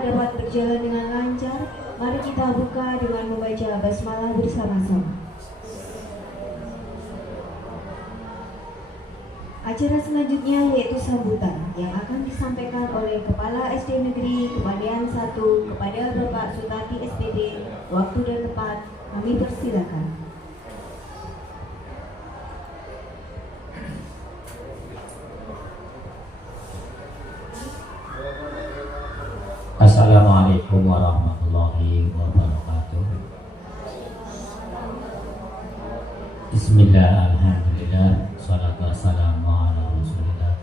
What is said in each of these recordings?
dapat berjalan dengan lancar, mari kita buka dengan membaca basmalah bersama-sama. Acara selanjutnya yaitu sambutan yang akan disampaikan oleh Kepala SD Negeri Kepandian 1 kepada Bapak Sutati SPD. Waktu dan tempat kami persilakan. Assalamualaikum warahmatullahi wabarakatuh. Bismillah, alhamdulillah, salatu wassalamu ala rasulillah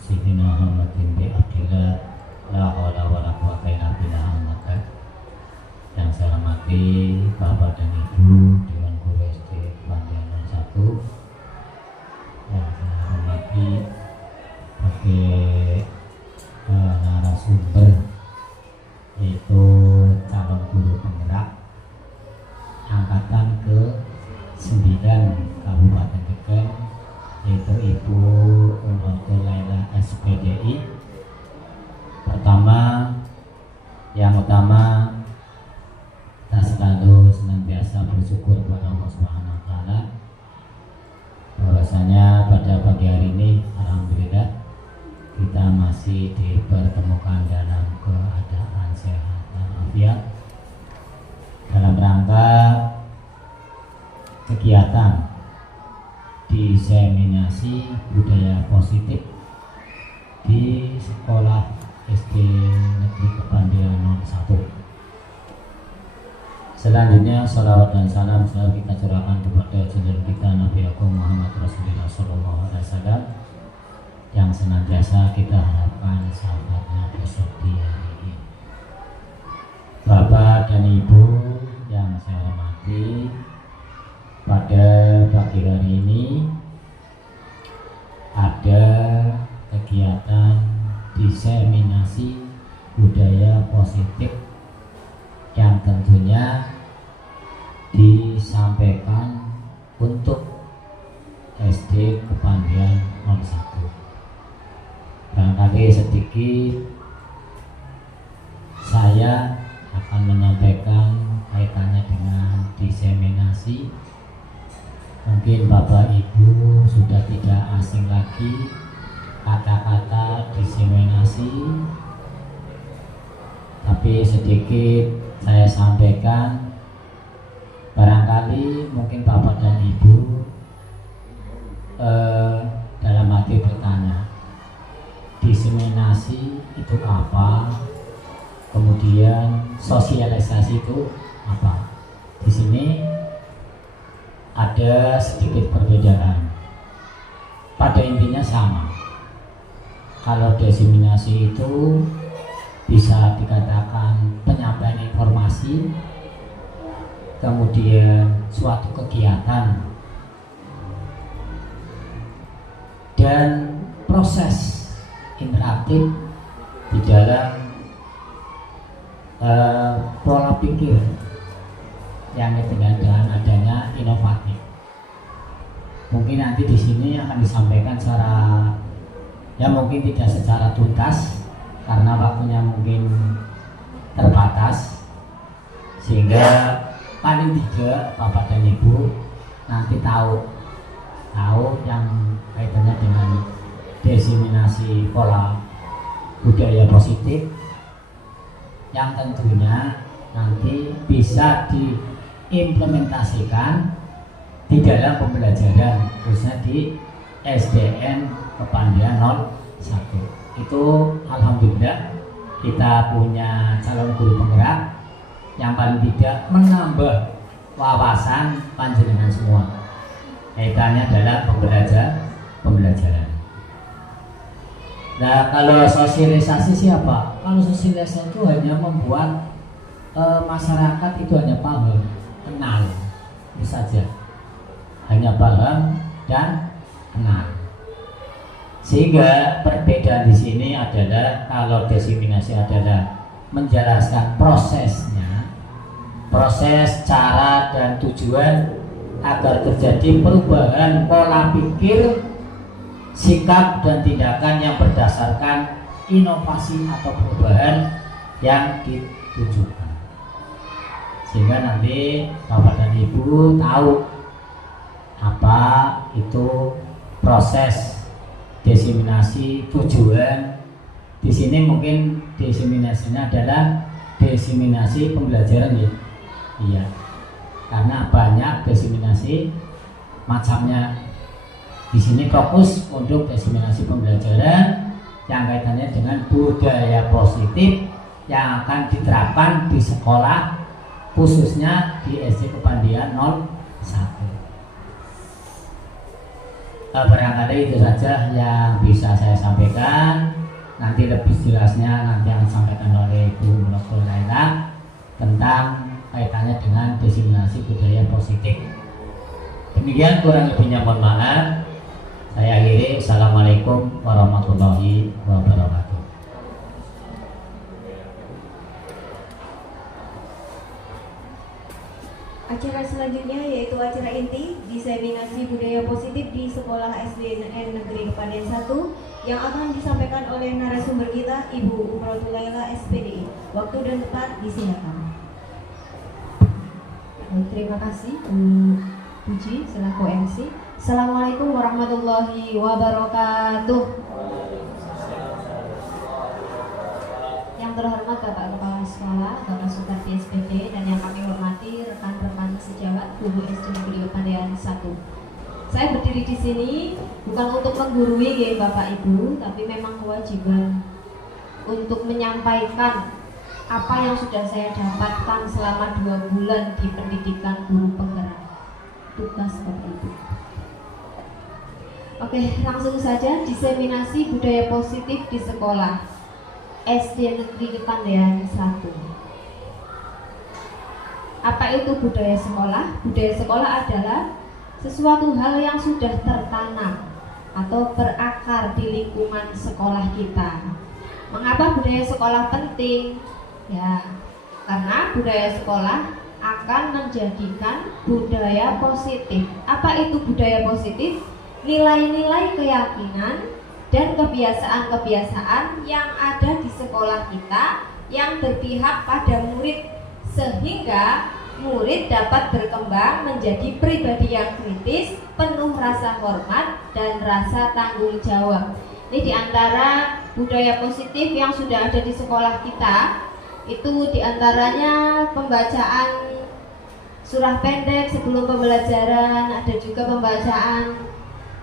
Sayyidina Muhammadin bi abdillah, la hawla wa la quwwata illa billah amma. Yang saya hormati Bapak dan Ibu Dewan Guru SD Kepandian 1, yang saya hormati sebagai narasumber yaitu calon guru penggerak angkatan ke-9 Kabupaten Geken, yaitu Ibu Umrotul Laila SPDI. Yang utama kita selalu senantiasa bersyukur kepada Allah Subhanahu wa taala bahwasanya pada pagi hari ini alhamdulillah kita masih dipertemukan dalam keadaan sehat dan afiat dalam rangka kegiatan diseminasi budaya positif di sekolah SD Negeri Kepandian 1. Selanjutnya salawat dan salam selalu kita curahkan kepada junjungan kita Nabi Agung Muhammad Rasulullah SAW yang senantiasa kita harapkan sahabatnya besok di hari ini. Bapak dan Ibu yang saya hormati, pada pagi hari ini ada kegiatan diseminasi budaya positif yang tentunya disampaikan untuk SD Kepandian 01. Barangkali sedikit saya akan menyampaikan kaitannya dengan diseminasi. Mungkin Bapak Ibu sudah tidak asing lagi kata-kata diseminasi, tapi sedikit saya sampaikan. Barangkali mungkin Bapak dan Ibu dalam hati bertanya, diseminasi itu apa? Kemudian sosialisasi itu apa? Di sini ada sedikit perbedaan. Pada intinya sama. Kalau diseminasi itu bisa dikatakan penyampaian informasi, kemudian suatu kegiatan dan proses interaktif di dalam pola pikir yang dengan adanya inovatif. Mungkin nanti di sini akan disampaikan secara mungkin tidak secara tuntas karena waktunya mungkin terbatas, sehingga paling tidak Bapak dan Ibu nanti tahu yang kaitannya dengan diseminasi pola budaya positif yang tentunya nanti bisa diimplementasikan di dalam pembelajaran khususnya di SDN Kepandian 01. Itu alhamdulillah kita punya calon guru penggerak yang paling tidak menambah wawasan panjenengan semua. Kaitannya adalah pembelajaran. Nah, kalau sosialisasi siapa? Kalau sosialisasi itu hanya membuat masyarakat itu hanya paham, kenal, itu saja. Hanya paham dan kenal. Sehingga perbedaan di sini adalah kalau diseminasi adalah menjelaskan prosesnya, proses, cara dan tujuan agar terjadi perubahan pola pikir, sikap dan tindakan yang berdasarkan inovasi atau perubahan yang ditujukan, sehingga nanti Bapak dan Ibu tahu apa itu proses diseminasi tujuan. Di sini mungkin diseminasinya adalah diseminasi pembelajaran ya. Iya. Karena banyak diseminasi macamnya. Di sini fokus untuk diseminasi pembelajaran yang kaitannya dengan budaya positif yang akan diterapkan di sekolah, khususnya di SD Kepandian 01. Barangkali itu saja yang bisa saya sampaikan. Nanti lebih jelasnya nanti akan disampaikan oleh Bu Mulokul Laila tentang kaitannya dengan diseminasi budaya positif. Demikian, kurang lebihnya mohon maaf. Saya akhiri. Assalamualaikum warahmatullahi wabarakatuh. Acara selanjutnya yaitu acara inti diseminasi budaya positif di Sekolah SDN Negeri Kepandian 1 yang akan disampaikan oleh narasumber kita Ibu Umratul Laila SPDI. Waktu dan tempat disilakan. Terima kasih Bu Puji selaku MC. Assalamualaikum warahmatullahi wabarakatuh. Yang terhormat Bapak Kepala Sekolah, Bapak Sutarti SPD, dan yang kami hormati rekan-rekan sejawat Guru SD Negeri Kepandian 1. Saya berdiri di sini bukan untuk menggurui ya Bapak Ibu, tapi memang kewajiban untuk menyampaikan apa yang sudah saya dapatkan selama 2 bulan di pendidikan guru penggerak. Tugas Bapak Ibu. Oke, langsung saja. Diseminasi budaya positif di sekolah SD Negeri Kepandian 1. Apa itu budaya sekolah? Budaya sekolah adalah sesuatu hal yang sudah tertanam atau berakar di lingkungan sekolah kita. Mengapa budaya sekolah penting? Ya, karena budaya sekolah akan menjadikan budaya positif. Apa itu budaya positif? Nilai-nilai keyakinan dan kebiasaan-kebiasaan yang ada di sekolah kita yang berpihak pada murid, sehingga murid dapat berkembang menjadi pribadi yang kritis, penuh rasa hormat dan rasa tanggung jawab. Ini diantara budaya positif yang sudah ada di sekolah kita. Itu diantaranya pembacaan surah pendek sebelum pembelajaran, ada juga pembacaan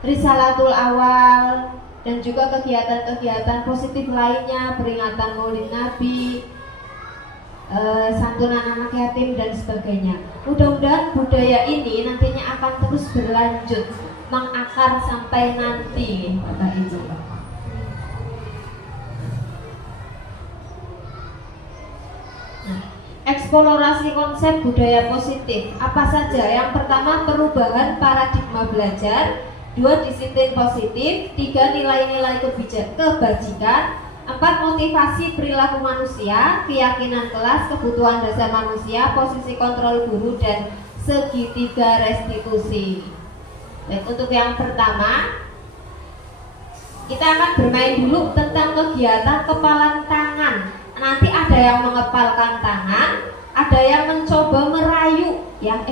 Risalatul Awal, dan juga kegiatan-kegiatan positif lainnya, peringatan Maulid Nabi, santunan anak yatim dan sebagainya. Mudah-mudahan budaya ini nantinya akan terus berlanjut, mengakar sampai nanti, Bapak Ibu. Eksplorasi konsep budaya positif. Apa saja? Yang pertama, perubahan paradigma belajar. 2, disiplin positif. 3, nilai-nilai kebajikan. 4, motivasi perilaku manusia. Keyakinan kelas, kebutuhan dasar manusia, posisi kontrol guru, dan segitiga restitusi. Baik, untuk yang pertama, kita akan bermain dulu tentang kegiatan kepalan tangan. Nanti ada yang mengepalkan tangan, ada yang mencoba merayu, yang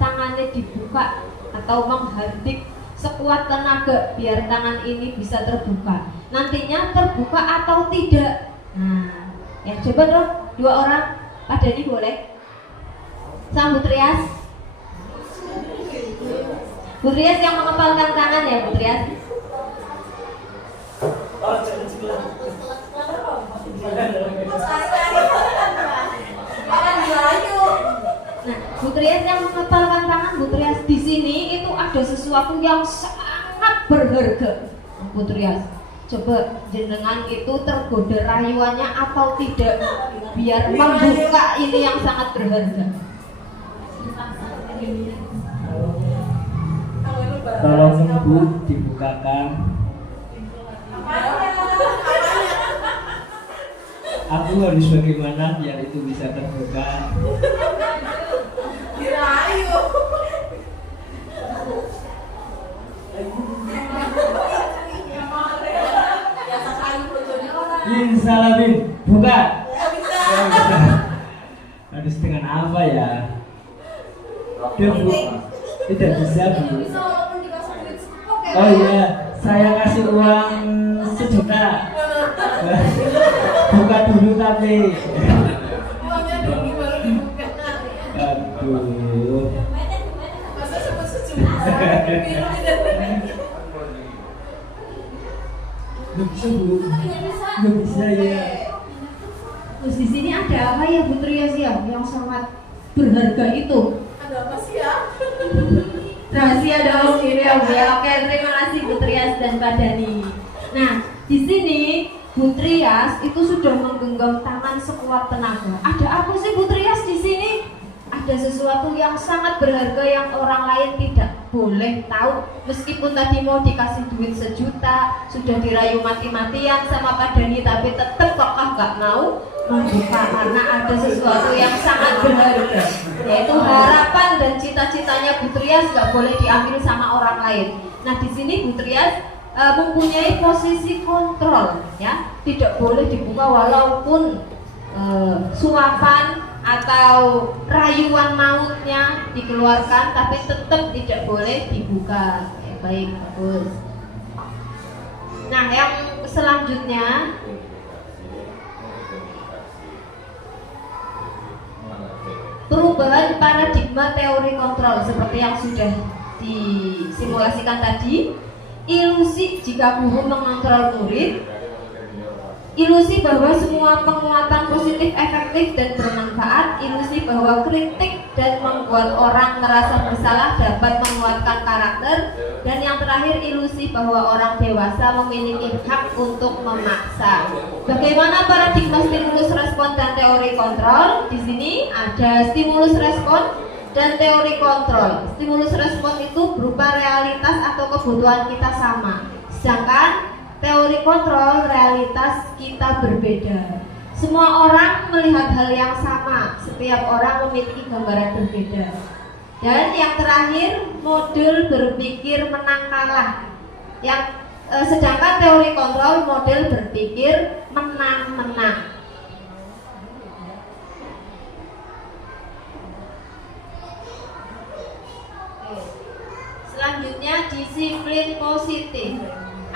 tangannya dibuka atau menghardik sekuat tenaga biar tangan ini bisa terbuka. Nantinya terbuka atau tidak. Nah, ya coba dong 2 orang. Pak Dani boleh. Sama Bu Trias. Bu Trias yang mengepalkan tangan ya Bu Trias. Nah, Bu Trias yang mengepalkan tangan, Bu Trias di sini itu ada sesuatu yang sangat berharga. Bu Trias, coba jenengan itu tergoda rayuannya atau tidak, biar membuka ini yang sangat berharga. Tolong Bu dibukakan. Aku harus bagaimana biar itu bisa terbuka? Dirayu. Insalamin, buka. habis dengan apa ya? Dia Bu, tidak bisa Bu. Oh iya, saya kasih uang 1 juta. Buka dulu tapi. Aduh. Nggak bisa Bu, nggak bisa ya. Terus di sini ada apa ya Bu Trias ya yang sangat berharga itu? Ada apa sih ya? Rahasia dong ini ya Bu ya. Oke, terima kasih Bu Trias dan Pak Dani. Nah, di sini Bu Trias itu sudah menggenggam tangan sekuat tenaga. Ada apa sih Bu Trias di sini? Ada sesuatu yang sangat berharga yang orang lain tidak boleh tahu. Meskipun tadi mau dikasih duit 1 juta, sudah dirayu mati-matian sama Pak Dani, tapi tetap kok nggak mau membuka karena ada sesuatu yang sangat berharga, yaitu harapan dan cita-citanya Bu Trias nggak boleh diambil sama orang lain. Nah, di sini Bu Trias mempunyai posisi kontrol, ya, tidak boleh dibuka walaupun suapan atau rayuan mautnya dikeluarkan, tapi tetap tidak boleh dibuka. Ya, baik, bagus. Nah, yang selanjutnya perubahan paradigma teori kontrol seperti yang sudah disimulasikan tadi. Ilusi jika guru mengontrol murid, ilusi bahwa semua penguatan positif efektif dan bermanfaat, ilusi bahwa kritik dan membuat orang merasa bersalah dapat menguatkan karakter, dan yang terakhir ilusi bahwa orang dewasa memiliki hak untuk memaksa. Bagaimana paradigma stimulus respon dan teori kontrol? Di sini ada stimulus respon dan teori kontrol. Stimulus respon itu berupa realitas atau kebutuhan kita sama, sedangkan teori kontrol realitas kita berbeda. Semua orang melihat hal yang sama, setiap orang memiliki gambaran berbeda. Dan yang terakhir, model berpikir menang kalah. Sedangkan teori kontrol model berpikir menang-menang. Selanjutnya disiplin positif.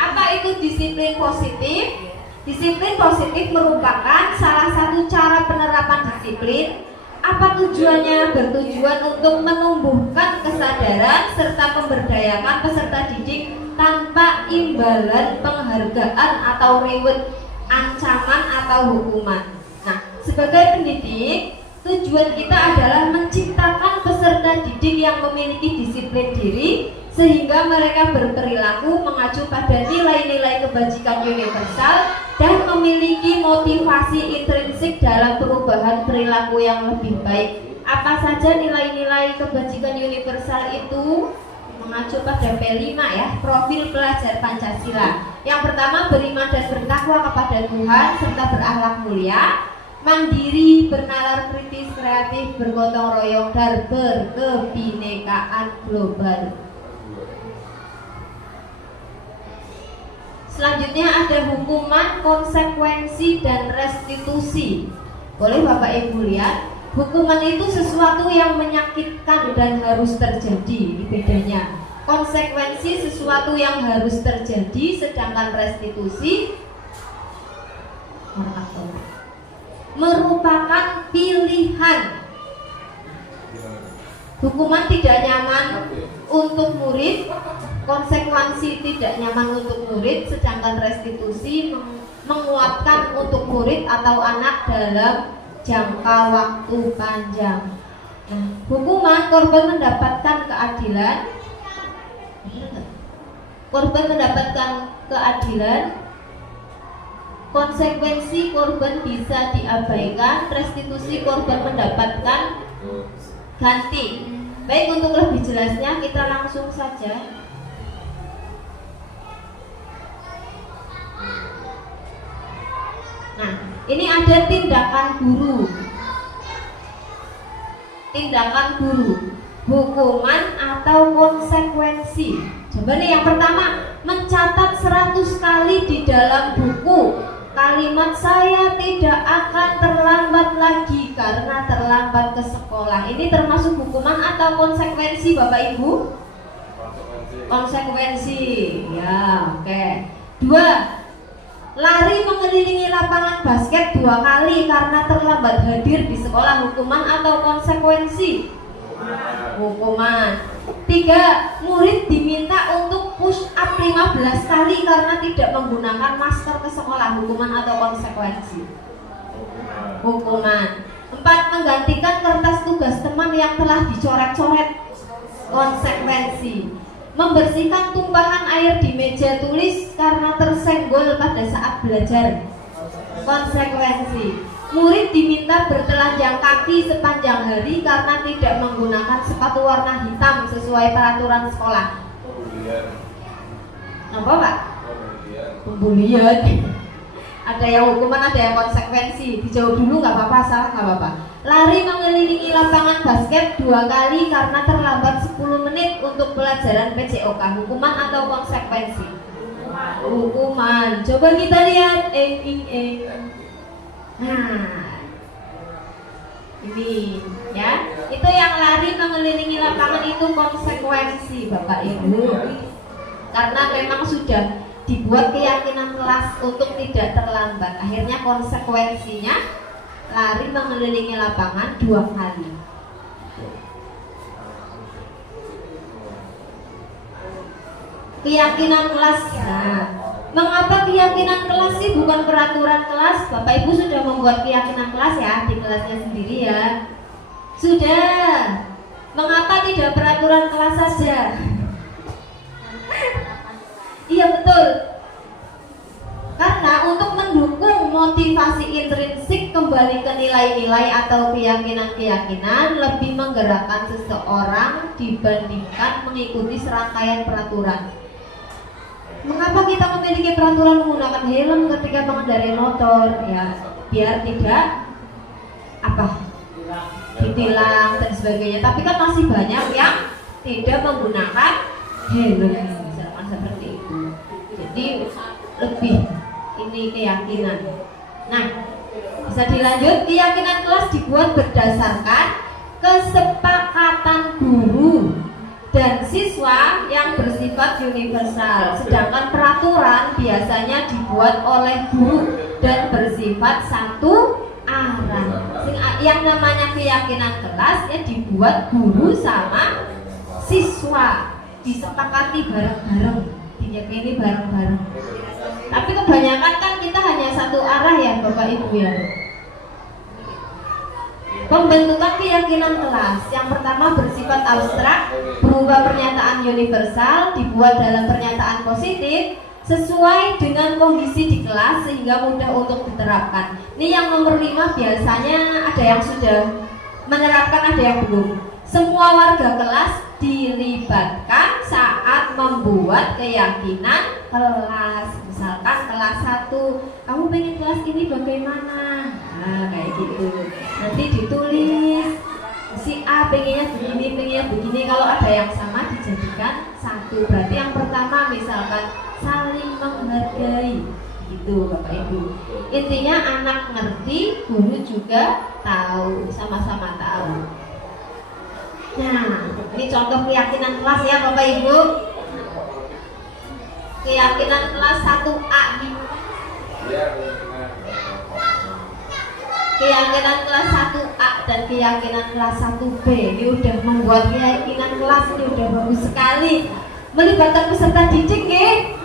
Apa itu disiplin positif? Disiplin positif merupakan salah satu cara penerapan disiplin. Apa tujuannya? Bertujuan untuk menumbuhkan kesadaran serta memberdayakan peserta didik tanpa imbalan penghargaan atau reward, ancaman atau hukuman. Nah, sebagai pendidik, tujuan kita adalah menciptakan peserta didik yang memiliki disiplin diri sehingga mereka berperilaku mengacu pada nilai-nilai kebajikan universal dan memiliki motivasi intrinsik dalam perubahan perilaku yang lebih baik. Apa saja nilai-nilai kebajikan universal itu? Mengacu pada P5 ya, profil pelajar Pancasila. Yang pertama, beriman dan bertakwa kepada Tuhan serta berakhlak mulia, mandiri, bernalar kritis, kreatif, bergotong royong, dan berkebinekaan global. Selanjutnya ada hukuman, konsekuensi, dan restitusi. Boleh Bapak Ibu lihat, hukuman itu sesuatu yang menyakitkan dan harus terjadi. Ini bedanya. Konsekuensi sesuatu yang harus terjadi, sedangkan restitusi merupakan pilihan. Hukuman tidak nyaman untuk murid, konsekuensi tidak nyaman untuk murid, sedangkan restitusi menguatkan untuk murid atau anak dalam jangka waktu panjang. Nah, hukuman, korban mendapatkan keadilan, konsekuensi korban bisa diabaikan, restitusi korban mendapatkan ganti. Baik, untuk lebih jelasnya kita langsung saja. Nah, ini ada tindakan guru. Tindakan guru, hukuman atau konsekuensi. Coba nih yang pertama, mencatat 100 kali di dalam buku kalimat "saya tidak akan terlambat lagi" karena terlambat termasuk hukuman atau konsekuensi Bapak Ibu? Konsekuensi. Ya, oke. 2. Lari mengelilingi lapangan basket 2 kali karena terlambat hadir di sekolah, hukuman atau konsekuensi? Hukuman. 3. Murid diminta untuk push up 15 kali karena tidak menggunakan masker ke sekolah, hukuman atau konsekuensi? Hukuman. 4. Menggantikan kertas tugas teman yang telah dicoret-coret, konsekuensi. Membersihkan tumpahan air di meja tulis karena tersenggol pada saat belajar, konsekuensi. Murid diminta bertelanjang kaki sepanjang hari karena tidak menggunakan sepatu warna hitam sesuai peraturan sekolah. Apa Pak? Pembulian. Ada yang hukuman, ada yang konsekuensi. Dijawab dulu nggak apa-apa, salah nggak apa-apa. Lari mengelilingi lapangan basket 2 kali karena terlambat 10 menit untuk pelajaran PJOK, hukuman atau konsekuensi? Hukuman. Coba kita lihat. Nah, ini ya, itu yang lari mengelilingi lapangan itu konsekuensi Bapak Ibu, karena memang sudah dibuat keyakinan kelas untuk tidak terlambat. Akhirnya konsekuensinya lari mengelilingi lapangan 2 kali. Keyakinan kelas. Nah, mengapa keyakinan kelas sih bukan peraturan kelas? Bapak Ibu sudah membuat keyakinan kelas ya di kelasnya sendiri ya. Sudah. Mengapa tidak peraturan kelas saja? Iya betul. Karena untuk mendukung motivasi intrinsik kembali ke nilai-nilai atau keyakinan-keyakinan lebih menggerakkan seseorang dibandingkan mengikuti serangkaian peraturan. Mengapa kita memiliki peraturan menggunakan helm ketika mengendarai motor? Ya, biar tidak ditilang dan sebagainya. Tapi kan masih banyak yang tidak menggunakan helm, misalkan seperti itu. Jadi lebih ini keyakinan. Nah, bisa dilanjut. Keyakinan kelas dibuat berdasarkan kesepakatan guru dan siswa yang bersifat universal, sedangkan peraturan biasanya dibuat oleh guru dan bersifat satu arah. Yang namanya keyakinan kelas ya dibuat guru sama siswa, disepakati bareng-bareng, diyakini bareng-bareng. Tapi kebanyakan kan kita hanya satu arah ya Bapak Ibu ya. Pembentukan keyakinan kelas yang pertama bersifat abstrak, berupa pernyataan universal, dibuat dalam pernyataan positif sesuai dengan kondisi di kelas sehingga mudah untuk diterapkan. Ini yang nomor 5 biasanya ada yang sudah menerapkan, ada yang belum. Semua warga kelas dilibatkan saat membuat keyakinan kelas. Misalkan kelas 1, kamu pengen kelas ini bagaimana? Nah kayak gitu. Nanti ditulis si A pengennya begini. Kalau ada yang sama dijadikan satu. Berarti yang pertama misalkan saling menghargai. Gitu Bapak Ibu. Intinya anak ngerti, guru juga tahu, sama-sama tahu. Nah, ini contoh keyakinan kelas ya Bapak Ibu. Keyakinan kelas 1A. Keyakinan kelas 1A dan keyakinan kelas 1B. Ini udah membuat keyakinan kelas, ini udah bagus sekali. Melibatkan peserta didik nggih?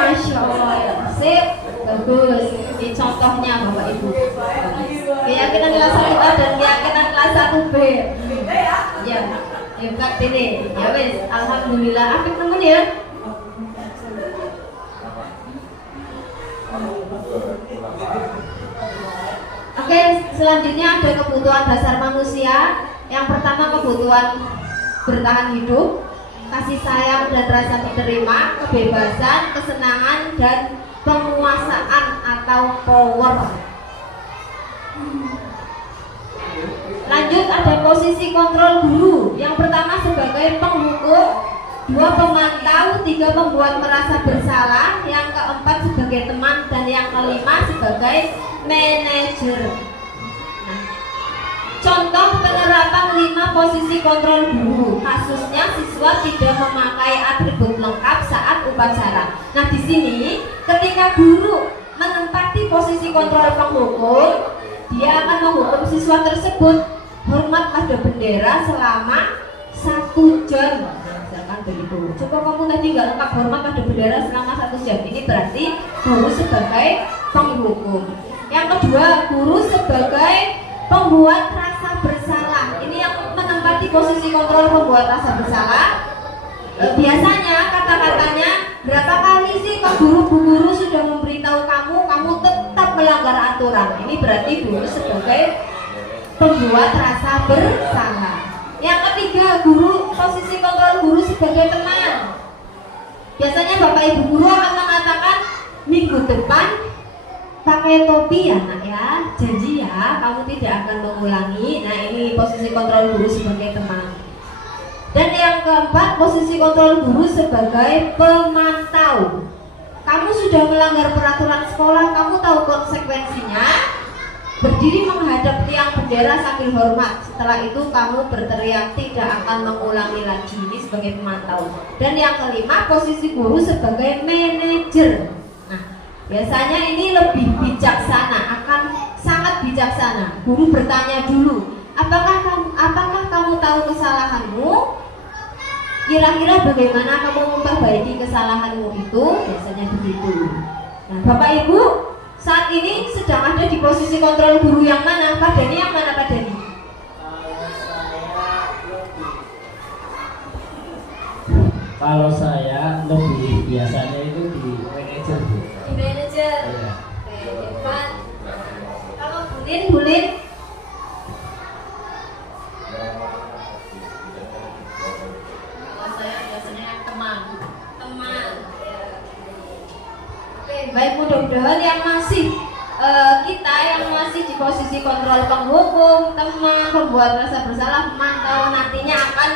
Masya Allah. Sip, bagus. Ini contohnya Bapak Ibu. Keyakinan kelas 1A dan keyakinan kelas 1B. Ya, hebat ini. Ya wes, alhamdulillah. Apik temen ya. Oke, selanjutnya ada kebutuhan dasar manusia. Yang pertama kebutuhan bertahan hidup, kasih sayang dan rasa diterima, kebebasan, kesenangan dan penguasaan atau power. Lanjut ada posisi kontrol guru. Yang pertama sebagai penghukum, 2 pemantau, 3 pembuat merasa bersalah, yang keempat sebagai teman, dan yang kelima sebagai manajer. Nah, contoh penerapan tentang posisi kontrol guru. Kasusnya siswa tidak memakai atribut lengkap saat upacara. Nah, di sini ketika guru menempati posisi kontrol penghukum, dia akan menghukum siswa tersebut hormat pada bendera selama 1 jam. Misalkan begitu. Coba kamu tadi nggak lengkap hormat pada bendera selama 1 jam. Ini berarti guru sebagai penghukum. Yang kedua, guru sebagai pembuat rasa bersalah. Ini yang menempati posisi kontrol pembuat rasa bersalah. Biasanya kata-katanya, berapa kali sih Pak Guru, Bu Guru sudah memberitahu kamu tetap melanggar aturan. Ini berarti guru sebagai pembuat rasa bersalah. Yang ketiga, guru, posisi kontrol guru sebagai teman. Biasanya Bapak Ibu guru akan mengatakan, minggu depan pakai topi ya nak ya, janji ya kamu tidak akan mengulangi. Nah, ini posisi kontrol guru sebagai teman. Dan yang keempat, posisi kontrol guru sebagai pemantau. Kamu sudah melanggar peraturan sekolah, kamu tahu konsekuensinya, berdiri menghadap tiang bendera sambil hormat. Setelah itu kamu berteriak, tidak akan mengulangi lagi. Ini sebagai pemantau. Dan yang kelima, posisi guru sebagai manajer. Biasanya ini lebih bijaksana, akan sangat bijaksana. Guru bertanya dulu, apakah kamu tahu kesalahanmu? Kira-kira bagaimana kamu memperbaiki kesalahanmu itu? Biasanya begitu. Nah, Bapak Ibu saat ini sedang ada di posisi kontrol guru yang mana? Pak Dani yang mana Pak Dani? Kalau saya lebih biasanya itu di manajer, Bu. Di manajer. Iya. Oke, depan. Kalau Bulin. Kalau saya biasanya teman. Oke, baik, mudah-mudahan yang masih kita yang masih di posisi kontrol penghukum, teman, pembuat rasa bersalah, pemantau, nantinya akan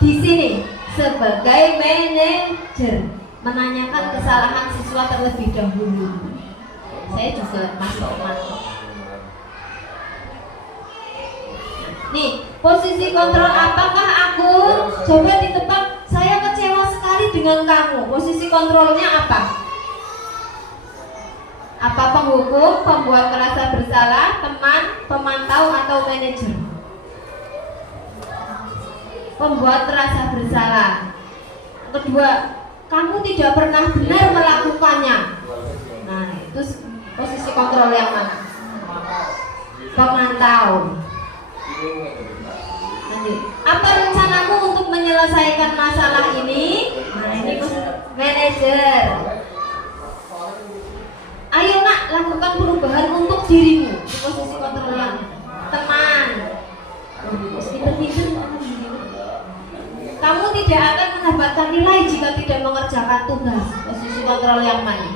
di sini sebagai manajer menanyakan kesalahan siswa terlebih dahulu. Saya juga masih teman. Nih, posisi kontrol apakah aku? Coba ditebak, saya kecewa sekali dengan kamu. Posisi kontrolnya apa? Apa penghukum, pembuat merasa bersalah, teman, pemantau, atau manajer? Pembuat rasa bersalah. Kedua, kamu tidak pernah benar melakukannya. Nah, itu posisi kontrol yang mana? Pemantau. Lanjut. Apa rencanamu untuk menyelesaikan masalah ini? Nah, ini manajer. Ayo nak, lakukan perubahan untuk dirimu. Di posisi kontrol yang teman. Kamu tidak akan mendapatkan nilai jika tidak mengerjakan tugas. Posisi kontrol yang mana?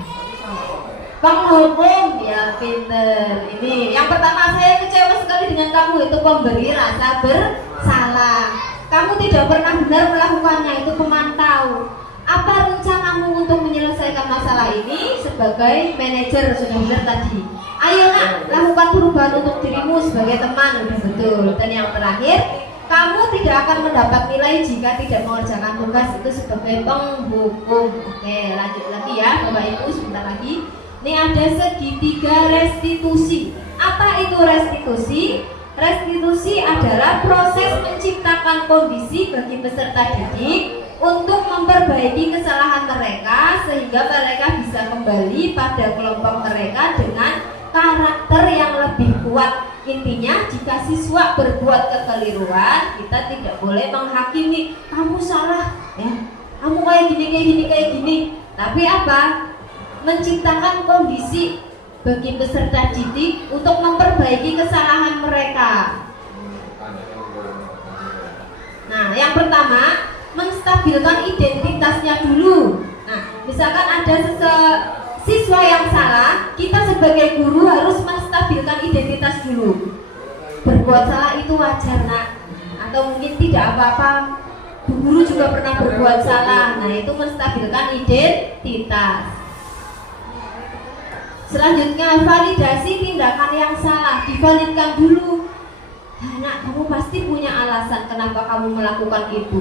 Penghukum, ya pinter. Ini yang pertama, saya kecewa sekali dengan kamu, itu pemberi rasa bersalah. Kamu tidak pernah benar melakukannya, itu pemantau. Apa rencanamu untuk menyelesaikan masalah ini? Sebagai manajer, sudah benar tadi. Ayo nak, lakukan perubahan untuk dirimu sebagai teman, udah betul. Dan yang terakhir, kamu tidak akan mendapat nilai jika tidak mengerjakan tugas, itu sebagai penghukum. Oke, lanjut lagi ya Bapak Ibu, sebentar lagi. Ini ada segitiga restitusi. Apa itu restitusi? Restitusi adalah proses menciptakan kondisi bagi peserta didik untuk memperbaiki kesalahan mereka sehingga mereka bisa kembali pada kelompok mereka dengan karakter yang lebih kuat. Intinya, jika siswa berbuat kekeliruan, kita tidak boleh menghakimi, kamu salah ya, kamu kayak gini. Tapi apa? Menciptakan kondisi bagi peserta didik untuk memperbaiki kesalahan mereka. Nah, yang pertama, menstabilkan identitasnya dulu. Nah, misalkan ada siswa yang salah, kita sebagai guru harus menstabilkan identitas dulu. Berbuat salah itu wajar nak, atau mungkin tidak apa-apa, Bu guru juga pernah berbuat salah. Nah, itu menstabilkan identitas. Selanjutnya, validasi tindakan yang salah, divalidkan dulu. Nak, kamu pasti punya alasan kenapa kamu melakukan itu.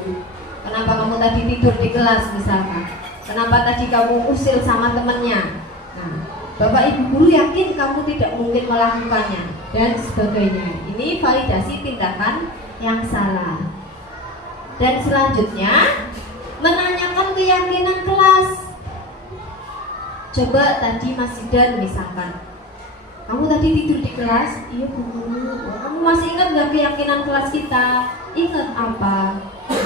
Kenapa kamu tadi tidur di kelas misalkan. Kenapa tadi kamu usil sama temennya. Nah, Bapak Ibu guru yakin kamu tidak mungkin melakukannya dan sebagainya. Ini validasi tindakan yang salah. Dan selanjutnya menanyakan keyakinan kelas. Coba tadi Mas Zidan misalkan, kamu tadi tidur di kelas? Iya Bu Guru. Kamu masih ingat nggak keyakinan kelas kita? Ingat apa?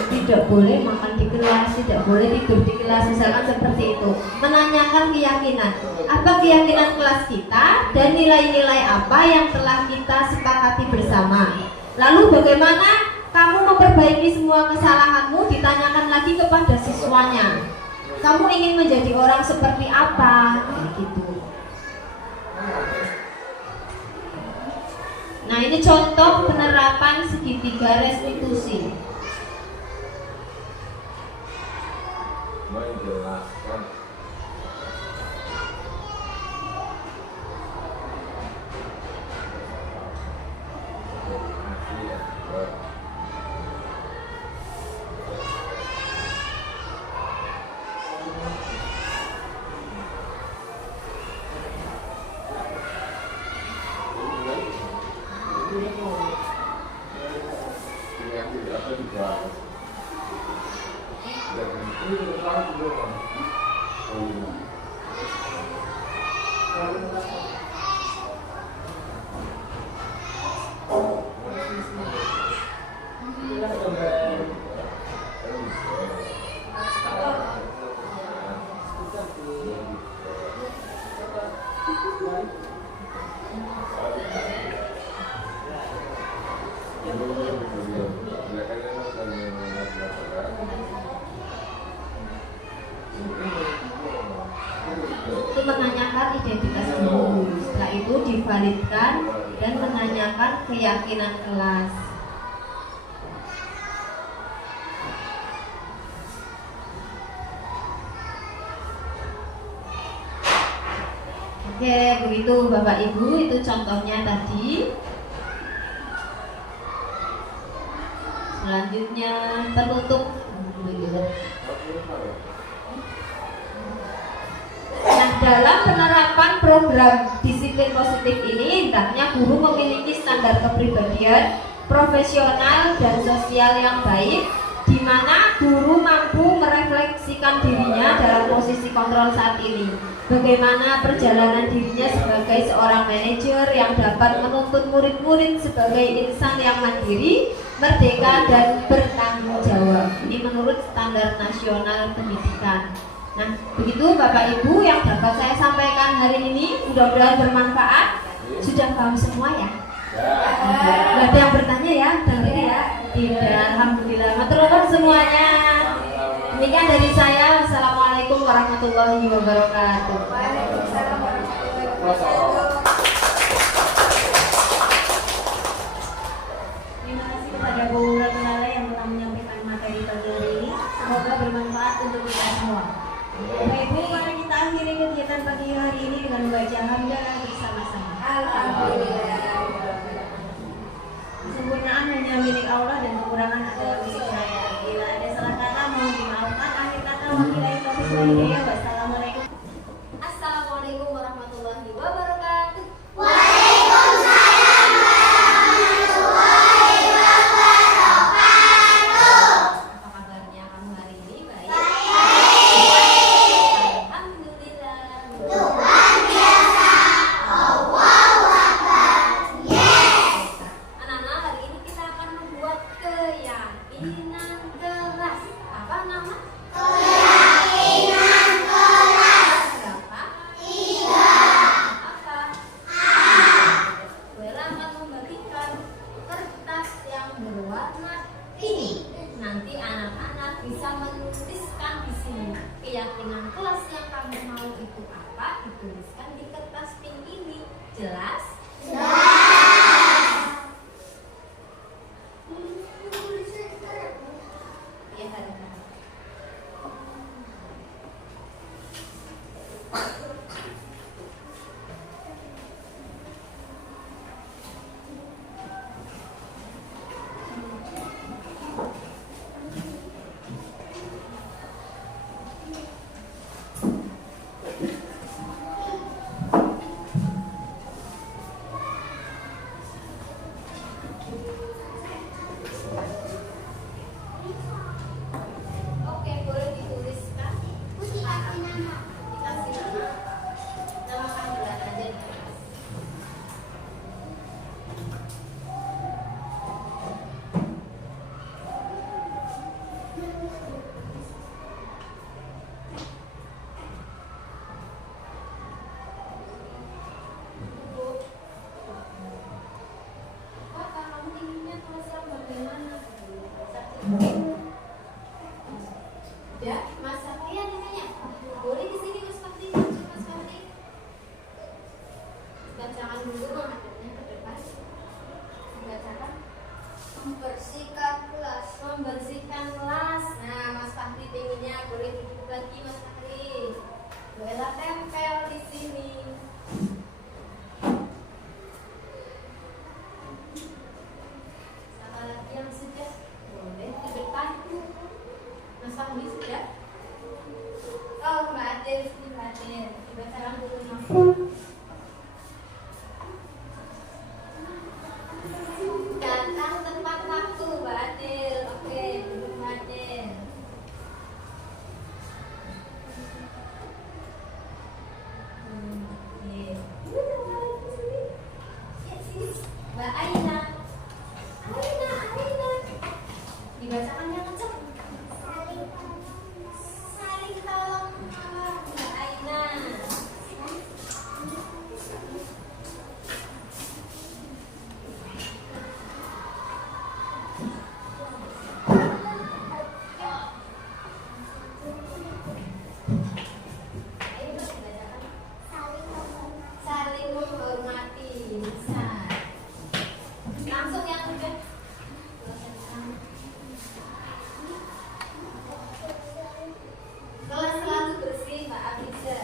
Tidak boleh makan di kelas, tidak boleh tidur di kelas, misalkan seperti itu. Menanyakan keyakinan. Apa keyakinan kelas kita dan nilai-nilai apa yang telah kita sepakati bersama. Lalu bagaimana kamu memperbaiki semua kesalahanmu, ditanyakan lagi kepada siswanya. Kamu ingin menjadi orang seperti apa? Gitu. Nah, ini contoh penerapan segitiga restitusi. Menjelaskan itu menanyakan identitas guru. Setelah itu divalidkan dan menanyakan keyakinan kelas. Oke, begitu Bapak Ibu, itu contohnya tadi. Selanjutnya penutup. Nah, dalam penerapan program disiplin positif ini, hendaknya guru memiliki standar kepribadian profesional dan sosial yang baik, di mana guru mampu merefleksikan dirinya dalam posisi kontrol saat ini. Bagaimana perjalanan dirinya sebagai seorang manajer yang dapat menuntun murid-murid sebagai insan yang mandiri, merdeka, dan bertanggung jawab. Ini menurut standar nasional pendidikan. Nah, begitu Bapak Ibu yang dapat saya sampaikan hari ini, mudah-mudahan bermanfaat. Sudah paham semua ya? Gak ada yang bertanya ya? Dengar ya? Tidak, alhamdulillah. Matur nuwun semuanya. Demikian dari saya. Wassalamualaikum warahmatullahi wabarakatuh. Waalaikumsalam warahmatullahi wabarakatuh. Terima kasih kepada Bu Ratulala yang telah menyampaikan materi pagi hari ini. Semoga bermanfaat untuk kita semua. Bapak Ibu, mari kita akhiri kegiatan pagi hari ini dengan membaca hamdalah bersama-sama. Alhamdulillah. Kesempurnaan hanya milik Allah dan kekurangan adalah milik saya. Bila ada salah kata mohon dimaafkan. Akhir kata wabillahi taufiq wal hidayah. Wassalamualaikum. Assalamualaikum warahmatullahi wabarakatuh. Apa kabarnya kamu hari ini? Baik. Alhamdulillah. Anak-anak, hari ini kita akan membuat keyakinan kelas. Apa nama? Keyakinan kelas. Berapa? 3. Apa? Bella akan membagikan kertas yang berwarna pink. Nanti anak-anak bisa menuliskan di sini keyakinan kelas yang kamu mau itu apa, dituliskan di kertas pink ini. Jelas? Iya, ada. Mbak Aina. Aina, Aina. Dibacakan yang kencang. Saling tolong menolong Mbak Aina. Saling menghormati. Bisa. Langsung yang udah. Kelas selalu bersih, Mbak Abiza.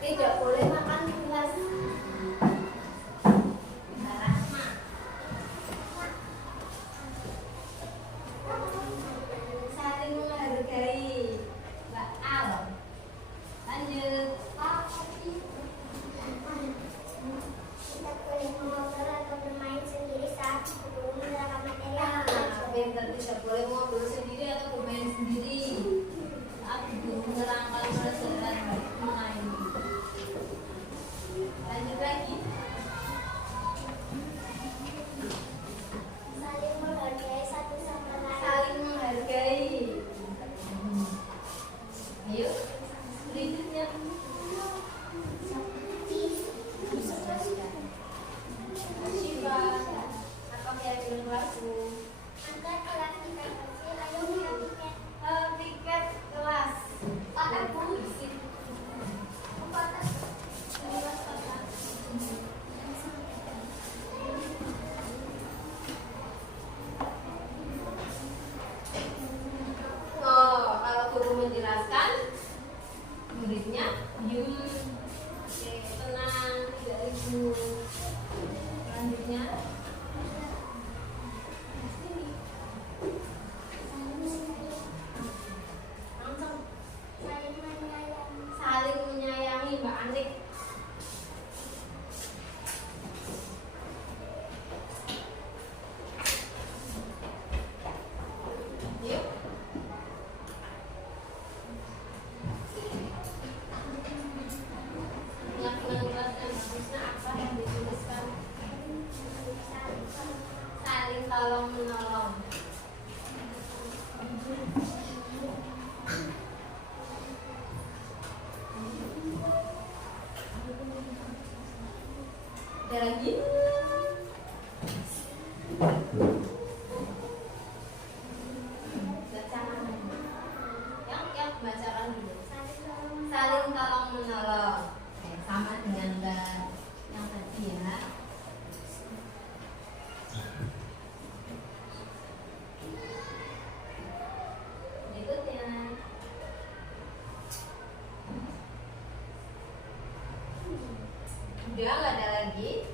Tidak boleh makan di kelas. Mbak Rahma. Saling menghargai. Mbak Al. Lanjut. Kita boleh mengobrol atau bermain sendiri saat sebelum menerangkan materi. Pinter, tidak boleh ngobrol sendiri atau bermain sendiri saat belum menerangkan pelajaran main. Lanjut lagi. Saling menghargai satu sama lain. Saling menghargai. Ayo, berikutnya. Syifa, apa yang bilang aku? Angkat kelas kita bersih. Ayo punya tiket. Tiket kelas. Aku bersih. Oh, kalau guru menjelaskan, muridnya diam. Oke, tenang, tidak ribut. Selanjutnya, langsung Saling menyayangi. saling menyayangi Mbak Anik. Yuk. Keyakinan kelas dan bagusnya apa yang dituliskan? Saling tolong menolong. Ada lagi? Bacakan. Yang bacakan dulu. Saling tolong menolong. Oke, sama dengan Mbak yang tadi ya. Berikutnya. Udah nggak ada lagi?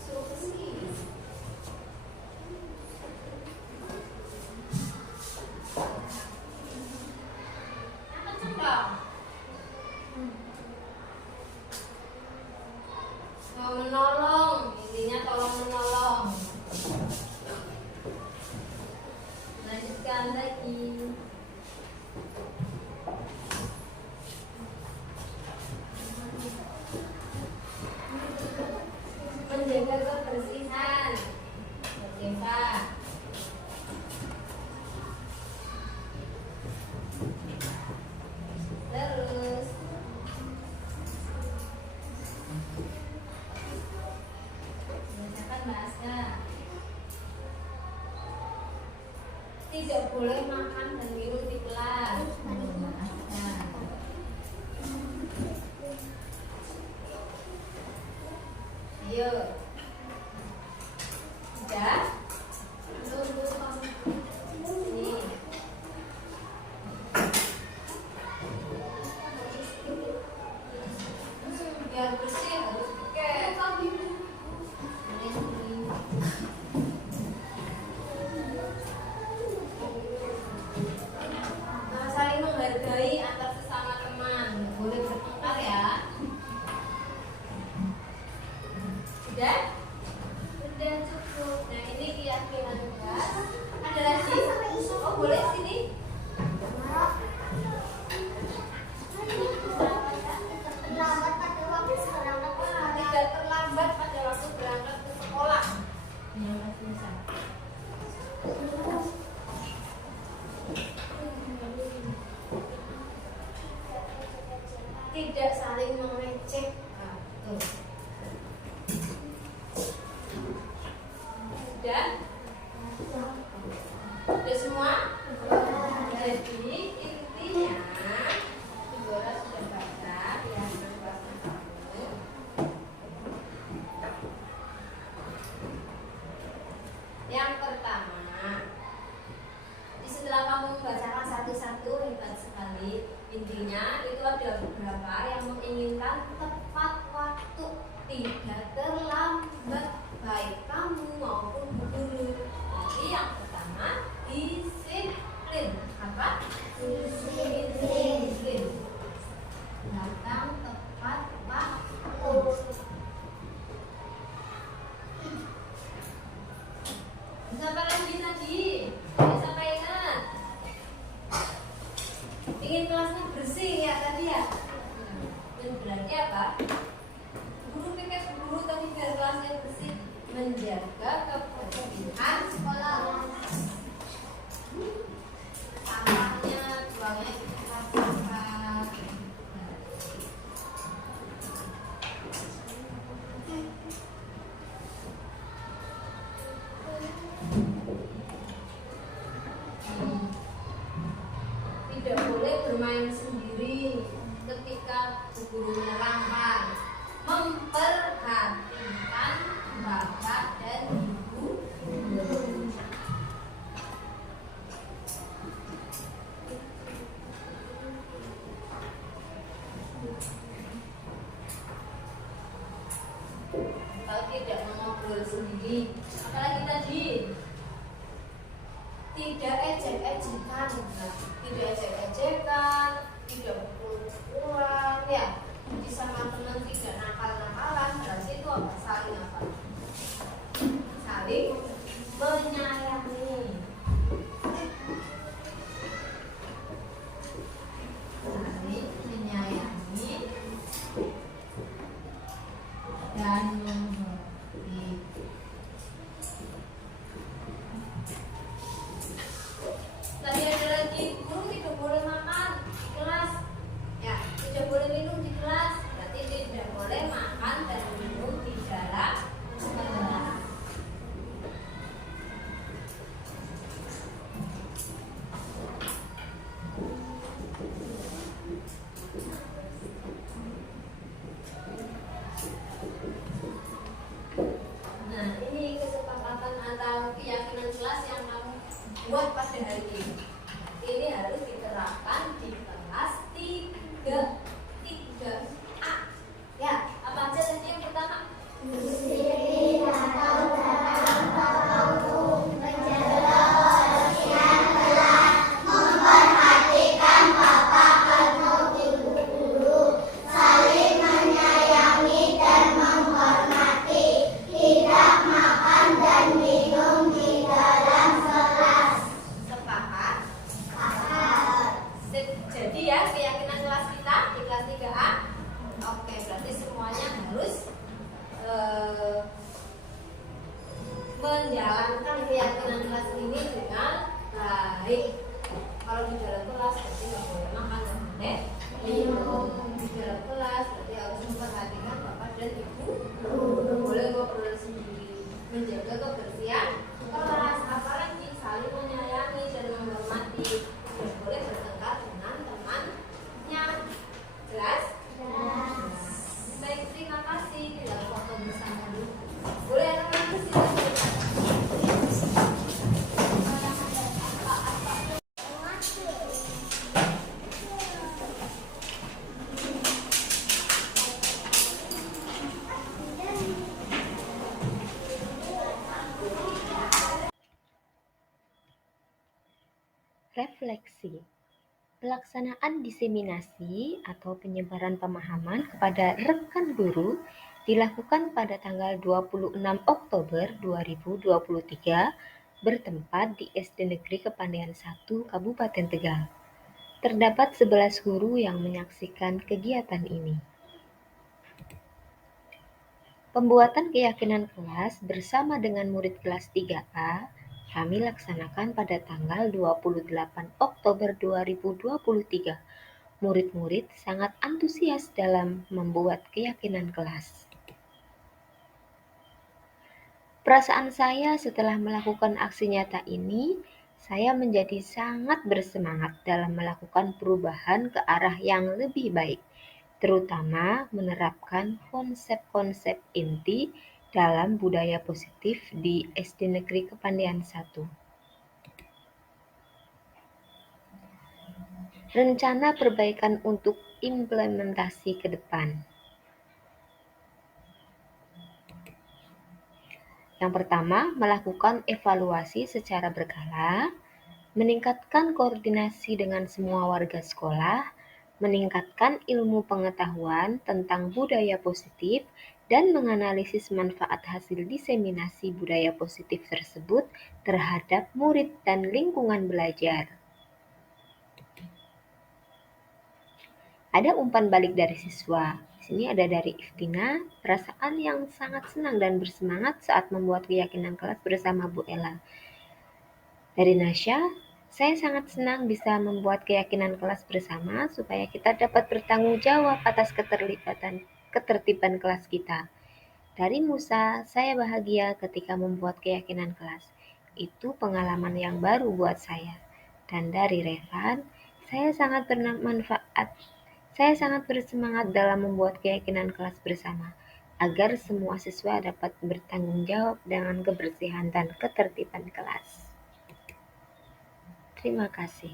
Suruh bersih. Apa cendang? Mau menolong, intinya tolong menolong. Lanjutkan lagi. Menjaga kebersihan. Oke, Pak. Terus bacakan bahasa. Tidak boleh makan dan minum di kelas. Bahasa. Ayo. Sudah? Tunggu kamu. Ini. Biar bersih harus pakai. Ini sini. tidak saling mengecek. Nah, tuh. Udah semua? Jadi intinya Ibu Ora sudah baca ya kelasnya kamu. Yang pertama, setelah kamu membacakan satu-satu hebat sekali. Intinya itu ada beberapa yang menginginkan tepat waktu, tidak terlambat baik kamu maupun guru. Jadi yang pertama disiplin. Apa? Disiplin. Datang tepat waktu. Siapa lagi tadi? Siapa ingat? Ingin kelasnya bersih ya tadi ya? Dan berarti apa? Guru pikir guru tadi biar kelasnya bersih, menjaga kebersihan sekolah. Sampahnya buangnya di tempat sampah. Tidak boleh bermain sendiri ketika guru menerangkan. Memperhatikan bapak dan ibu guru. Kalau tidak mengobrol sendiri, apalagi tadi tidak ejek-ejekan, tidak ejek-ejekan, tidak pukul-pukulan, ya. Jadi sama teman tidak nakal-nakalan, berarti itu apa? Saling apa? Saling menyayangi. Saling menyayangi dan menghormati. Tadi ada lagi, guru tidak boleh makan di kelas, ya, tidak boleh minum di kelas, berarti tidak boleh makan dan minum di dalam kelas. Nah, ini kesepakatan atau keyakinan kelas yang kamu buat pada hari ini. Ini harus diterapkan di kelas 3A. Ya, apa aja tadi yang pertama? Disiplin atau datang tepat waktu, menjaga kebersihan kelas, memperhatikan bapak penuh ibu guru, saling menyayangi dan menghormati, tidak makan dan minum di dalam kelas. Sepakat. Sepakat. Jadi ya, keyakinan kelas kita di kelas 3A. Oke, berarti semuanya harus menjalankan keyakinan kelas ini dengan baik. Kalau di dalam kelas berarti nggak boleh makan, nggak boleh minum. Di dalam kelas berarti harus memperhatikan bapak dan ibu. Nggak boleh ngobrol sendiri. Menjaga kebersihan kelas, apalagi saling menyayangi dan menghormati. Tidak boleh bertengkar dengan temannya. Jelas? Baik, terima kasih. Kita foto bersama dulu. Boleh anak-anak bersilakan. Refleksi. Pelaksanaan diseminasi atau penyebaran pemahaman kepada rekan guru dilakukan pada tanggal 26 Oktober 2023 bertempat di SD Negeri Kepandaian 1 Kabupaten Tegal. Terdapat 11 guru yang menyaksikan kegiatan ini. Pembuatan keyakinan kelas bersama dengan murid kelas 3A kami laksanakan pada tanggal 28 Oktober 2023 Murid-murid sangat antusias dalam membuat keyakinan kelas. Perasaan saya setelah melakukan aksi nyata ini, saya menjadi sangat bersemangat dalam melakukan perubahan ke arah yang lebih baik, terutama menerapkan konsep-konsep inti dalam budaya positif di SD Negeri Kepandian 1. Rencana perbaikan untuk implementasi ke depan. Yang pertama, melakukan evaluasi secara berkala, meningkatkan koordinasi dengan semua warga sekolah, meningkatkan ilmu pengetahuan tentang budaya positif, dan menganalisis manfaat hasil diseminasi budaya positif tersebut terhadap murid dan lingkungan belajar. Ada umpan balik dari siswa. Di sini ada dari Iftina, perasaan yang sangat senang dan bersemangat saat membuat keyakinan kelas bersama Bu Ella. Dari Nasya, saya sangat senang bisa membuat keyakinan kelas bersama supaya kita dapat bertanggung jawab atas ketertiban kelas kita. Dari Musa, saya bahagia ketika membuat keyakinan kelas. Itu pengalaman yang baru buat saya. Dan dari Revan, saya sangat bersemangat dalam membuat keyakinan kelas bersama, agar semua siswa dapat bertanggung jawab dengan kebersihan dan ketertiban kelas. Terima kasih.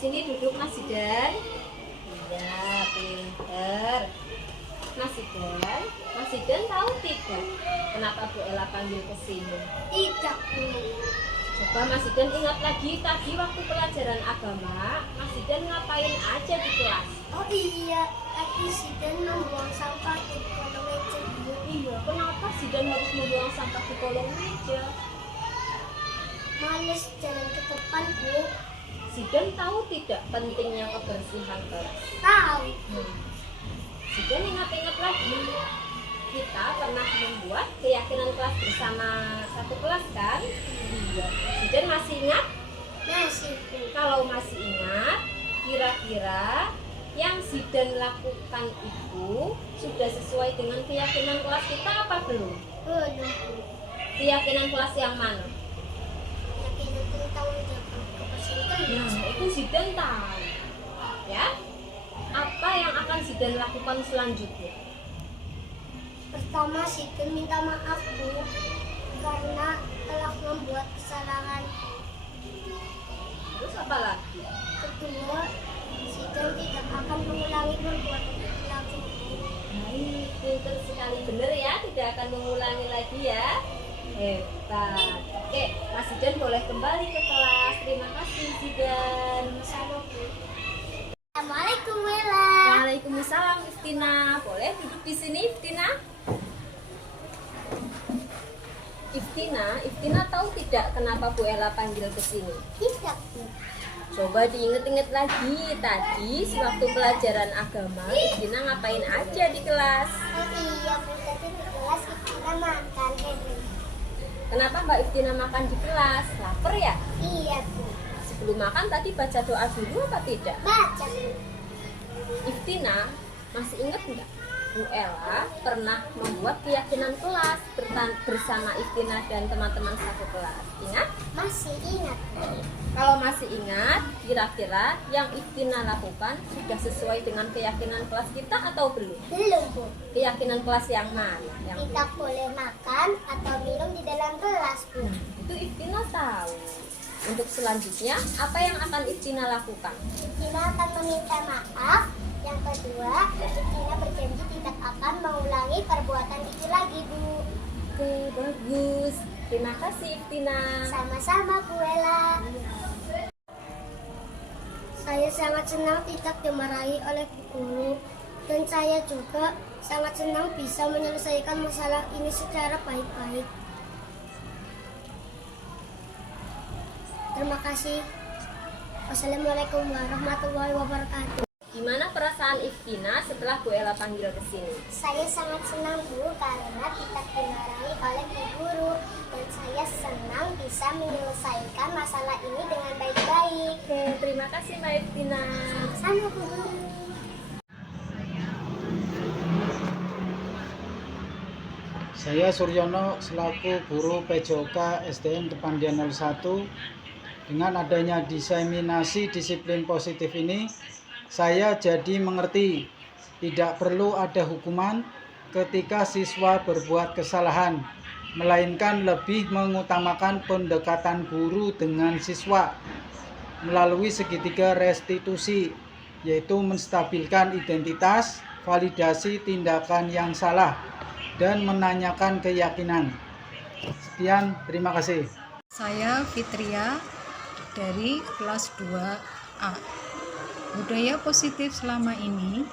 Sini duduk Mas Zidan. Iya, pinter. Mas Zidan tahu tidak kenapa Bu Ella panggil ke sini? Tidak, Bu. Coba Mas Zidan ingat lagi tadi waktu pelajaran agama, Mas Zidan ngapain aja di kelas? Oh iya, tadi Zidan membuang sampah di kolong meja, Bu. Iya, kenapa Zidan harus membuang sampah di kolong meja? Males jalan ke depan, Bu. Zidan tahu tidak pentingnya kebersihan kelas? Tahu. Zidan ingat-ingat lagi, kita pernah membuat keyakinan kelas bersama satu kelas kan? Iya. Zidan masih ingat? Masih, Bu. Kalau masih ingat, kira-kira yang Zidan lakukan itu sudah sesuai dengan keyakinan kelas kita apa belum? Belum, Bu. Keyakinan kelas yang mana? Keyakinan tentang menjaga kebersihan. Nah, itu Zidan tahu. Ya? Apa yang akan Zidan lakukan selanjutnya? Pertama, Zidan minta maaf, Bu, karena telah membuat kesalahan. Terus apa lagi? Kedua, Zidan tidak akan mengulangi perbuatan itu lagi. Baik, pinter sekali, bener ya, tidak akan mengulangi lagi ya. Hebat. Oke, Mas Zidan boleh kembali ke kelas. Terima kasih Zidan. Sama, Bu. Assalamualaikum, Wela. Waalaikumsalam Iftina. Boleh duduk di sini Iftina? Iftina tahu tidak kenapa Bu Ella panggil ke sini? Tidak, Bu. Coba diinget-inget lagi, tadi sewaktu pelajaran agama, Iftina ngapain aja di kelas? Oh iya, Bu, tadi di kelas kita makan, Bu. Kenapa Mbak Iftina makan di kelas? Lapar ya? Iya, Bu. Sebelum makan tadi baca doa dulu apa tidak? Baca, Bu. Iftina, masih ingat nggak? Bu Ella pernah membuat keyakinan kelas bersama Iftina dan teman-teman satu kelas. Ingat? Masih ingat, Bu. Kalau masih ingat, kira-kira yang Iftina lakukan sudah sesuai dengan keyakinan kelas kita atau belum? Belum, Bu. Keyakinan kelas yang mana? Yang Kita boleh makan atau minum di dalam kelas, Bu. itu Iftina tahu. Untuk selanjutnya, apa yang akan Iftina lakukan? Tina akan meminta maaf. Yang kedua, Tina berjanji tidak akan mengulangi perbuatan itu lagi, Bu. Oke, bagus. Terima kasih Iftina. Sama-sama, Bu Ella. Saya sangat senang tidak dimarahi oleh Bu Guru. Dan saya juga sangat senang bisa menyelesaikan masalah ini secara baik-baik. Terima kasih. Wassalamualaikum warahmatullahi wabarakatuh. Gimana perasaan Iftina setelah Bu Ella panggil ke sini? Saya sangat senang, Bu, karena tidak dimarahi oleh Bu Guru. dan saya senang bisa menyelesaikan masalah ini dengan baik-baik. Oke, terima kasih Mbak Tina. Sama Bu Guru. Saya Suryono selaku guru PJOK SDN Kepandian 01. Dengan adanya diseminasi disiplin positif ini, saya jadi mengerti tidak perlu ada hukuman ketika siswa berbuat kesalahan, melainkan lebih mengutamakan pendekatan guru dengan siswa melalui segitiga restitusi, yaitu menstabilkan identitas, validasi tindakan yang salah, dan menanyakan keyakinan. Sekian, terima kasih. Saya Fitria dari kelas 2A. Budaya positif selama ini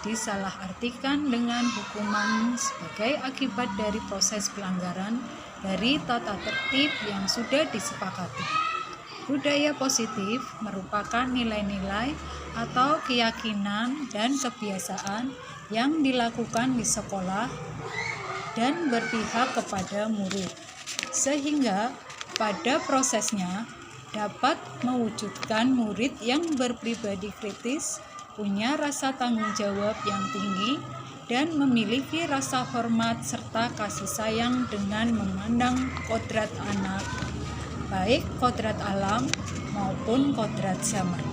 disalahartikan dengan hukuman sebagai akibat dari proses pelanggaran dari tata tertib yang sudah disepakati. Budaya positif merupakan nilai-nilai atau keyakinan dan kebiasaan yang dilakukan di sekolah dan berpihak kepada murid, sehingga pada prosesnya dapat mewujudkan murid yang berpribadi kritis, punya rasa tanggung jawab yang tinggi, dan memiliki rasa hormat serta kasih sayang dengan memandang kodrat anak, baik kodrat alam maupun kodrat zaman.